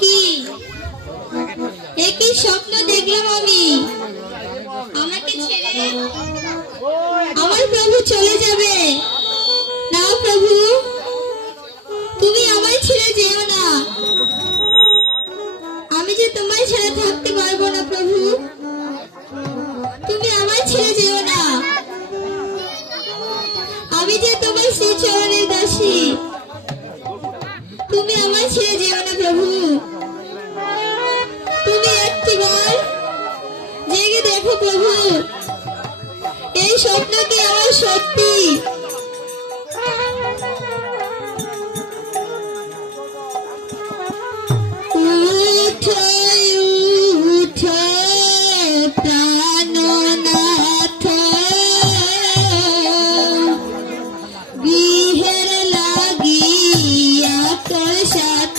কি একই স্বপ্ন দেখলাম আমি, আমাকে ছেড়ে আমার প্রভু চলে যাবে। না প্রভু, তুমি আমায় ছেড়ে যেও না, আমি যে তোমায় ছেড়ে থাকতে পারবো না প্রভু, তুমি আমায় ছেড়ে যেও না, আমি যে তোমার শ্রীচরণের দাসী, তুমি আমায় ছেড়ে যেও না প্রভু। তুমি একটিবার জেগে দেখো প্রভু, এই স্বপ্ন কি আমার সত্যি? উঠো উঠো প্রাণনাথ, বিহের লাগিয়া তোর সাথ।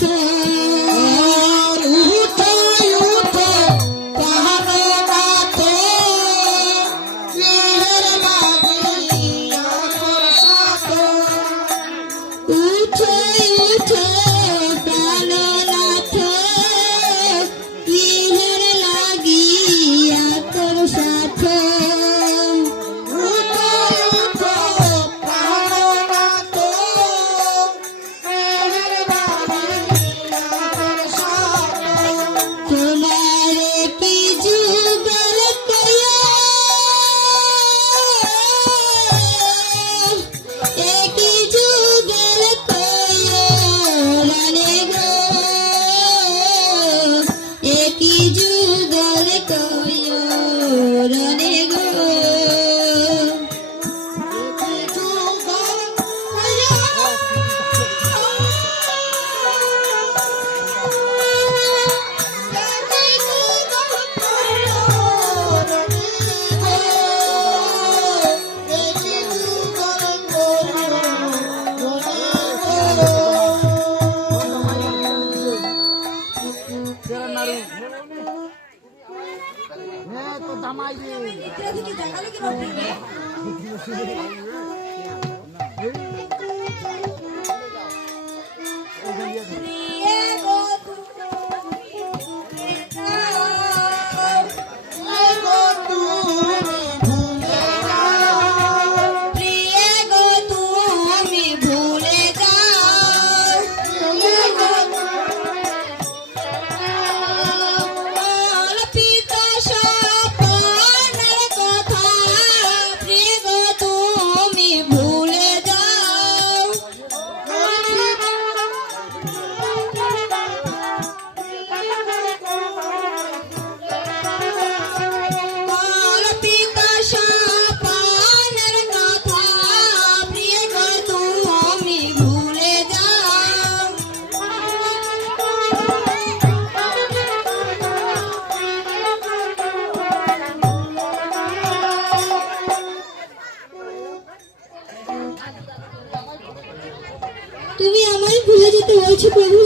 তুমি আমায় ভুলে যেতে বলছো প্রভু,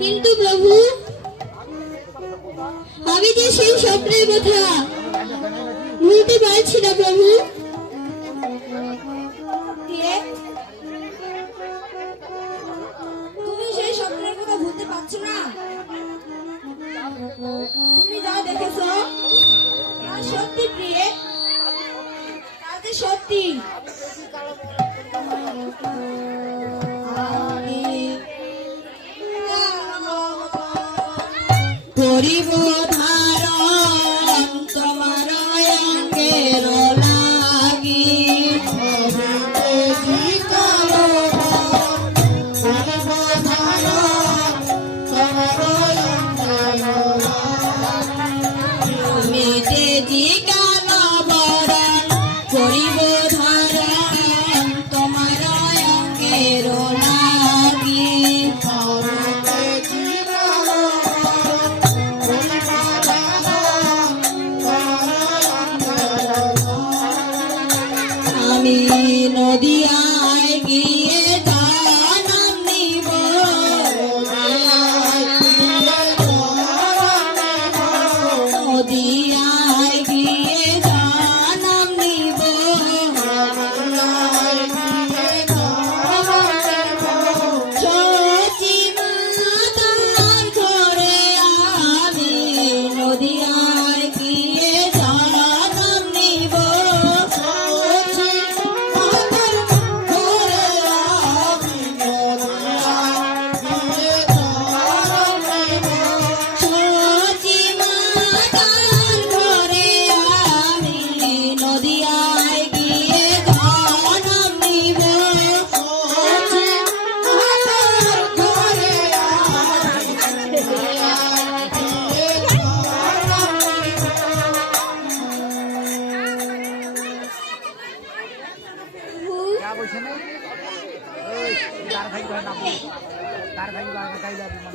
কিন্তু প্রভু আমি যে সেই স্বপ্নের কথা ভুলতে পারছি না প্রভু। তুমি সেই স্বপ্নের কথা ভুলতে পারছো না? তুমি যা দেখেছো সত্যি প্রিয়ে, সত্যি করিব ধারণ তোমার অঙ্গের লাগি, মেটে জিকাল বরণ করিব ধারণ তোমার অঙ্গের লাগি।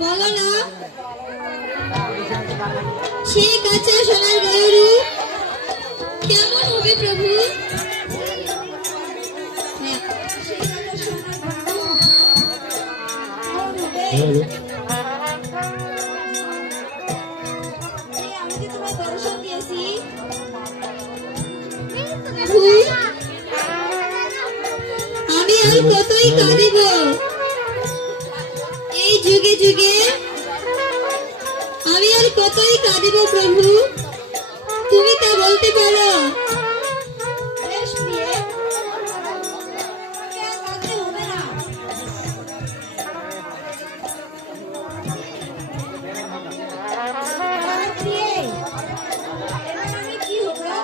বলো না, সেই কাঁচা সোনার গরু কেমন হবে প্রভু? হ্যাঁ, সেই কাঁচা সোনার গরু আমি যে তোমায় দর্শন দিয়েছি প্রভু, আমি আর কতই কাঁদিব এই যুগে যুগে, আমি আর কতই কাঁদিব প্রভু, তুমি তা বলতে পারো। বেশ প্রিয়ে, তোমাকে আর কাঁদতে হবে না। প্রিয়ে, এবার আমি কি হবো?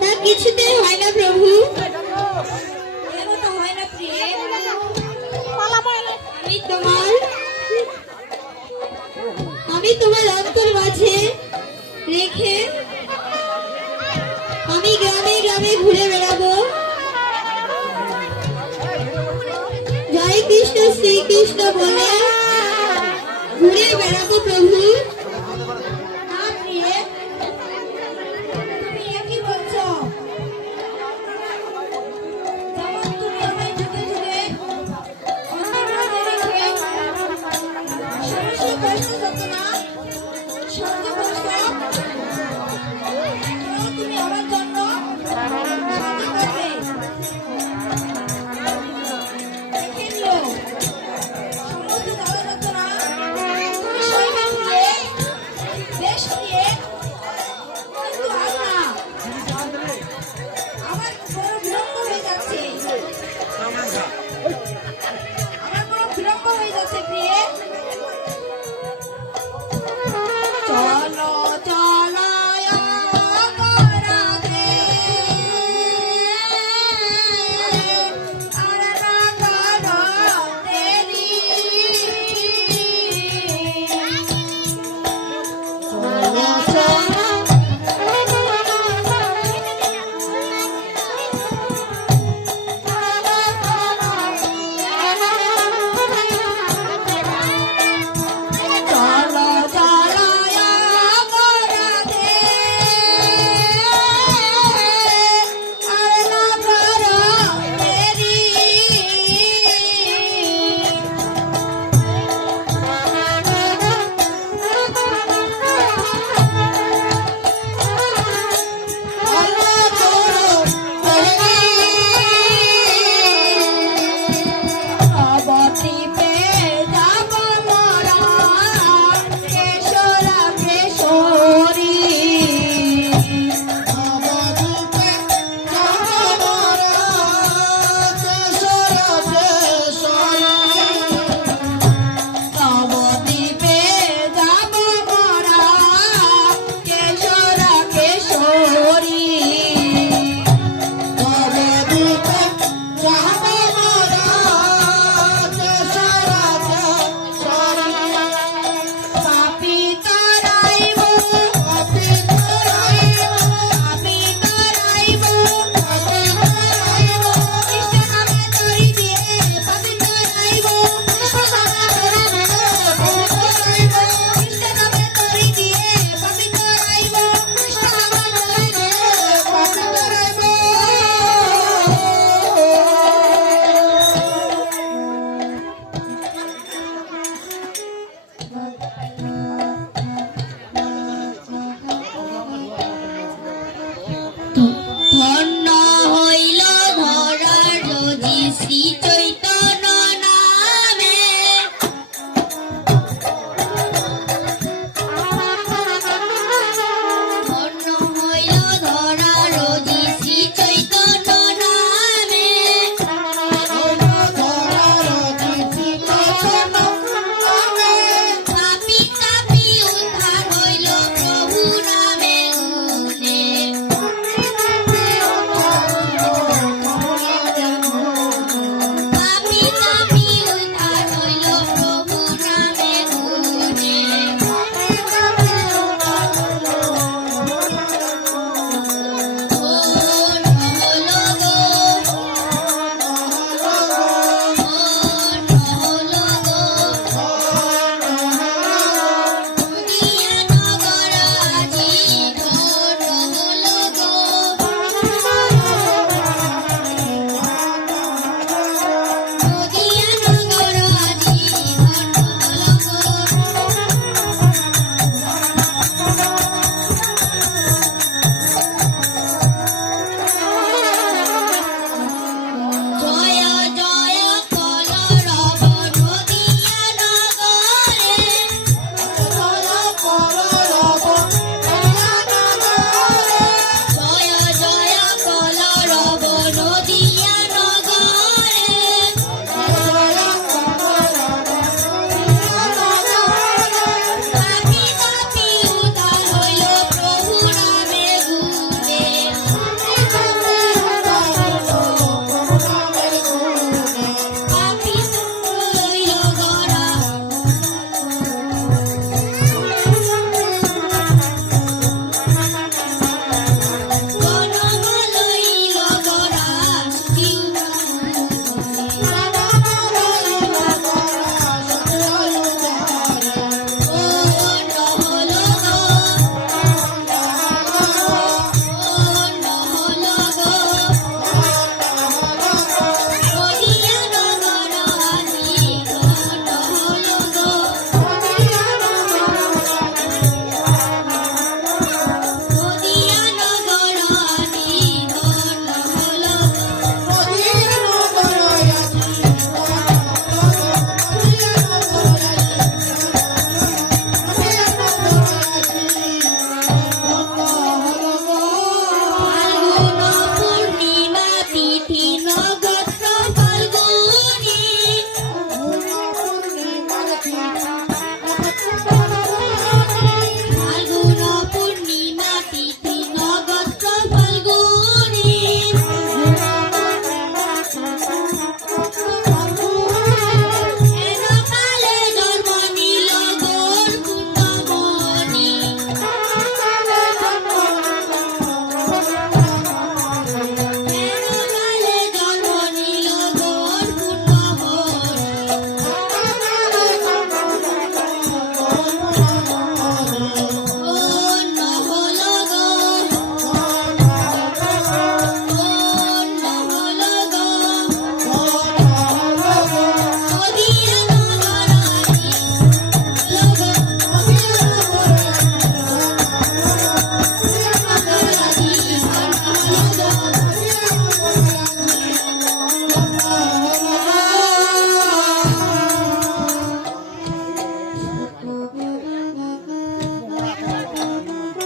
তা কিছুতে হয় না প্রভু। কেন তো হয় না প্রিয়ে? আমি তোমার অন্তর মাঝে রেখে আমি গ্রামে গ্রামে ঘুরে বেড়াবো, জয় কৃষ্ণ শ্রীকৃষ্ণ বলে ঘুরে বেড়াবো প্রভু।